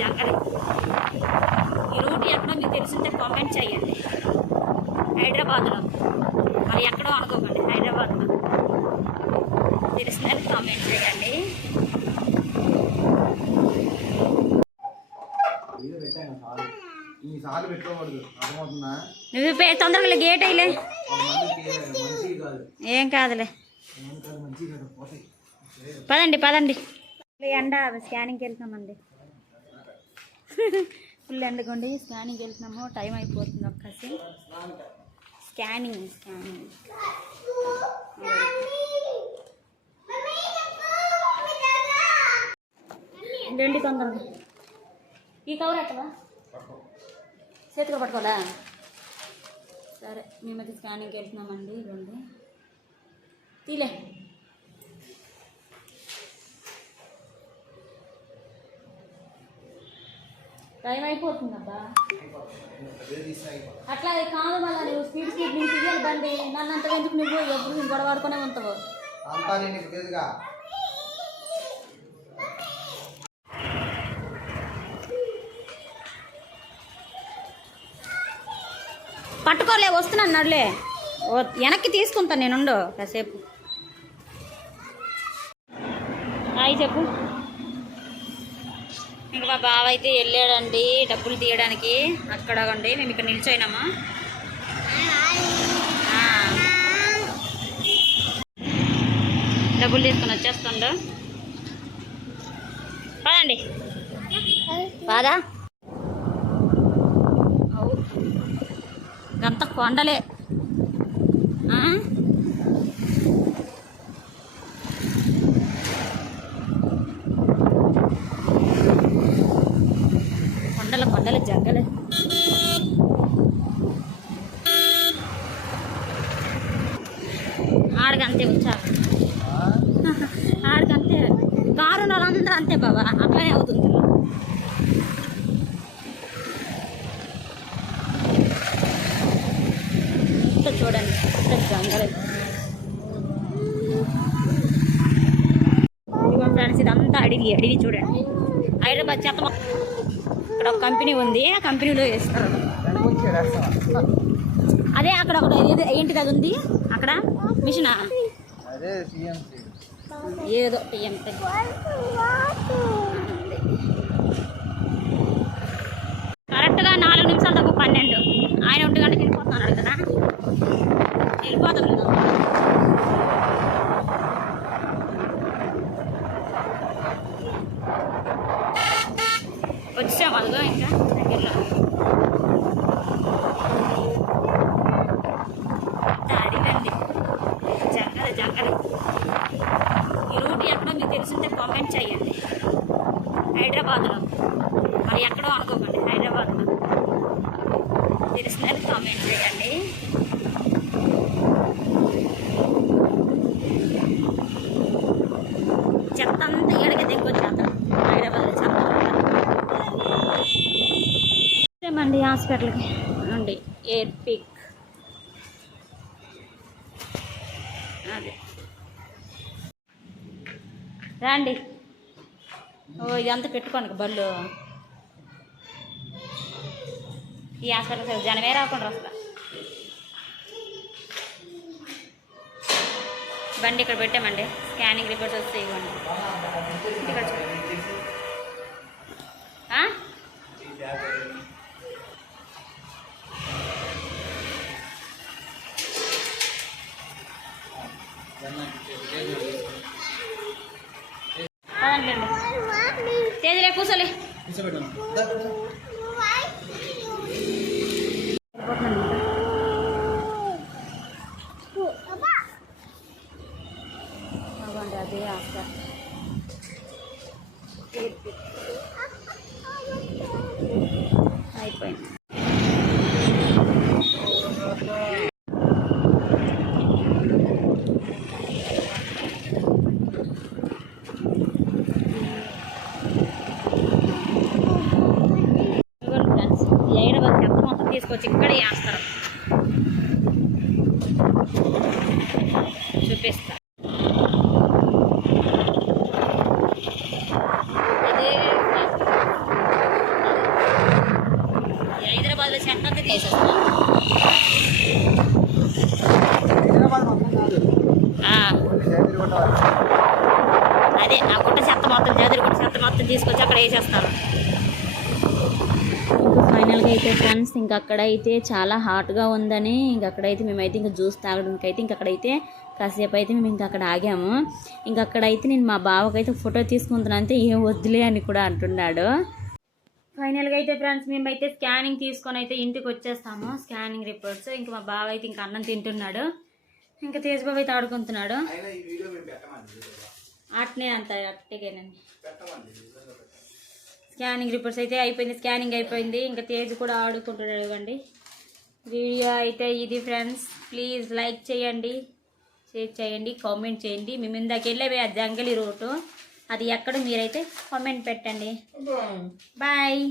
జంగలి ఈ రూట్ ఎక్కడో మీకు తెలిసింటే కామెంట్ చేయండి. హైదరాబాద్లో. మరి ఎక్కడో అనుకోకండి హైదరాబాద్లో. తెలిసిందని కామెంట్ చేయండి. నువ్వు తొందరగా గేట్ అయ్యలే ఏం కాదులే. పదండి పదండి. ఎండ స్కానింగ్కి వెళ్తున్నామండి. ఫుల్ ఎండగండి స్కానింగ్ వెళ్తున్నాము టైం అయిపోతుంది ఒక్కసి. Scanning scanning. రెండు తొందరగా ఈ కవర్ ఎట్టవా చేతిలో పట్టుకోవాలా? సరే మేమైతే స్కానింగ్కి వెళ్తున్నామండి ఇవ్వండి తీలే. టైం అయిపోతుంది. అబ్బా అట్లా కాదు మళ్ళీ నువ్వు స్పీడ్ స్పీడ్ నుంచి తీయాలి బండి నన్ను అంత ఎందుకు నువ్వు ఎప్పుడు నువ్వు గొడవ ఆడుకునే ఉంటావు? అంతా నేను పట్టుకోలే వస్తున్నాను నడులే. వెనక్కి తీసుకుంటాను నేనుండు కాసేపు. హాయ్ చెప్పు. ఇంకా మా బావ అయితే వెళ్ళాడండి డబ్బులు తీయడానికి. అక్కడ ఉండి మేము ఇక్కడ నిల్చోయినామా. డబ్బులు తీసుకొని వచ్చేస్తుండు. పదండి. బాదా అంత కొండలే ఆ? కొండల కొండల ఆడకంతే వచ్చా ఆడకంతే. కారు వాళ్ళందరూ అంతే బాబా అట్లనే అవుతుంది ఇంత చూడండి ఇంత జంగలే. ఫ్రెండ్స్ ఇదంతా అడివి అడివి చూడండి. హైదరాబాద్ చెత్త అక్కడ ఒక కంపెనీ ఉంది. ఆ కంపెనీలో వేస్తారు అదే అక్కడ ఒకటి ఏది- ఏంటిది అది ఉంది? అక్కడ? మిషన్? ఏదో టీఎంసీ కరెక్ట్గా నాలుగు నిమిషాలతో తక్కువ పన్నెండు. ఆయన ఒంటి గంటకి వెళ్ళిపోతున్నాడు కదా వెళ్ళిపోతాం కదా వచ్చాం అదిగో ఇంకా దగ్గరలో. అడిగండి జంగల జంగల ఈ రూట్ ఎక్కడో మీకు తెలిసింటే కామెంట్ చేయండి. హైదరాబాద్లో. మరి ఎక్కడో అనుకోకండి హైదరాబాద్లో. తెలిసిందని కామెంట్ చేయండి చెత్త అంతా ఏడకి దిగొచ్చేస్తారు హైదరాబాద్లో చెత్త అండి హాస్పిటల్కి నుండి ఎయిర్ పిక్. అదే. రండి. ఓ ఇదంతా పెట్టుకోండి బళ్ళు. ఈ హాస్పిటల్ సార్ జనమే రాకుండా అసలు బండి ఇక్కడ పెట్టామండి. స్కానింగ్ రిపోర్ట్స్ వస్తే ఇవ్వండి. తేజలే కూర్చోలే అవ్వండి తీసుకొచ్చి ఇక్కడ వేస్తారు చూపిస్తా. అదే హైదరాబాద్లో చెక్క తీసేస్తాం. అదే ఆ గుట్ట చెత్త మొత్తం చదురు గుట్ట చెత్త మొత్తం తీసుకొచ్చి అక్కడ వేసేస్తాను. ఫైనల్గా అయితే ఫ్రెండ్స్ ఇంకా అక్కడైతే చాలా హాట్గా ఉందని ఇంక అక్కడైతే మేమైతే ఇంకా జ్యూస్ తాగడానికి అయితే ఇంక అక్కడైతే కాసేపు అయితే మేము ఇంకా అక్కడ ఆగాము. ఇంక అక్కడైతే నేను మా బావకైతే ఫోటో తీసుకుంటున్నాను అంతే ఏం వద్దులే అని కూడా అంటున్నాడు. ఫైనల్గా అయితే ఫ్రెండ్స్ మేమైతే స్కానింగ్ తీసుకొని అయితే ఇంటికి వచ్చేస్తాము. స్కానింగ్ రిపోర్ట్స్ ఇంకా మా బావ అయితే ఇంకా అన్నం తింటున్నాడు. ఇంకా తేజబాబు అయితే ఆడుకుంటున్నాడు. అట్నే అంత పెట్టమండి. స్కానింగ్ రిపోర్ట్స్ అయితే అయిపోయింది స్కానింగ్ అయిపోయింది. ఇంకా తేజ్ కూడా ఆడుకుంటున్నాడు ఇవ్వండి. వీడియో అయితే ఇది ఫ్రెండ్స్. ప్లీజ్ లైక్ చేయండి షేర్ చేయండి కామెంట్ చేయండి. మేము ఇందాక వెళ్ళేవి ఆ జంగలి రోడ్డు అది ఎక్కడ మీరైతే కామెంట్ పెట్టండి. బాయ్.